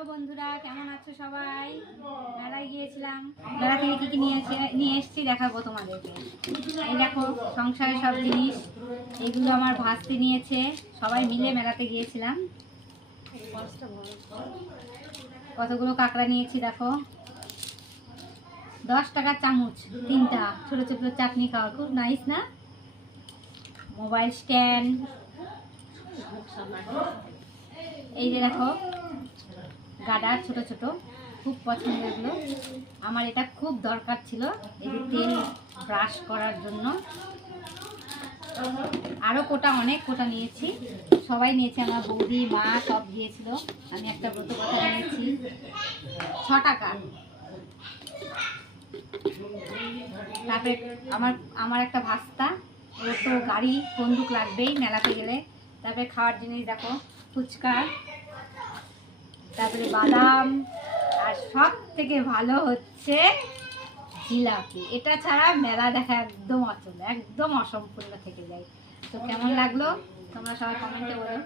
Hello বন্ধুরা, কেমন আছো সবাই? মেলায় গিয়েছিলাম। মেলা থেকে কি কি নিয়ে এসেছি দেখাবো তোমাদেরকে। এই দেখো সংসারের সব জিনিস, এগুলো আমার ভাস্তি নিয়েছে। সবাই মিলে মেলাতে গিয়েছিলাম। কতগুলো কাঁকড়া নিয়েছি দেখো। 10 টাকার চামচ 3টা, ছোট ছোট চাটনি খাওয়া, খুব নাইস না? মোবাইল স্ট্যান্ড, এই যে দেখো গাডার ছোট ছোট, খুব পছন্দ এগুলো আমার। এটা খুব দরকার ছিল এই যে তেল ব্রাশ করার জন্য। আরও অনেক কোটা নিয়েছি, সবাই নিয়েছে, আমার বৌদি মা সব দিয়েছিল। আমি একটা ব্রত কথা নিয়েছি 6 টাকা। তারপরে আমার একটা ভাস্তা, ওর তো গাড়ি বন্দুক লাগবেই মেলাতে গেলে। তারপরে খাওয়ার জিনিস দেখো, ফুচকা, তারপরে বাদাম, আর সব থেকে ভালো হচ্ছে জিলাপি। এটা ছাড়া মেলা দেখা একদম অচল, একদম অসম্পূর্ণ থেকে যায়। তো কেমন লাগলো তোমরা সবাই কমেন্টে বলো।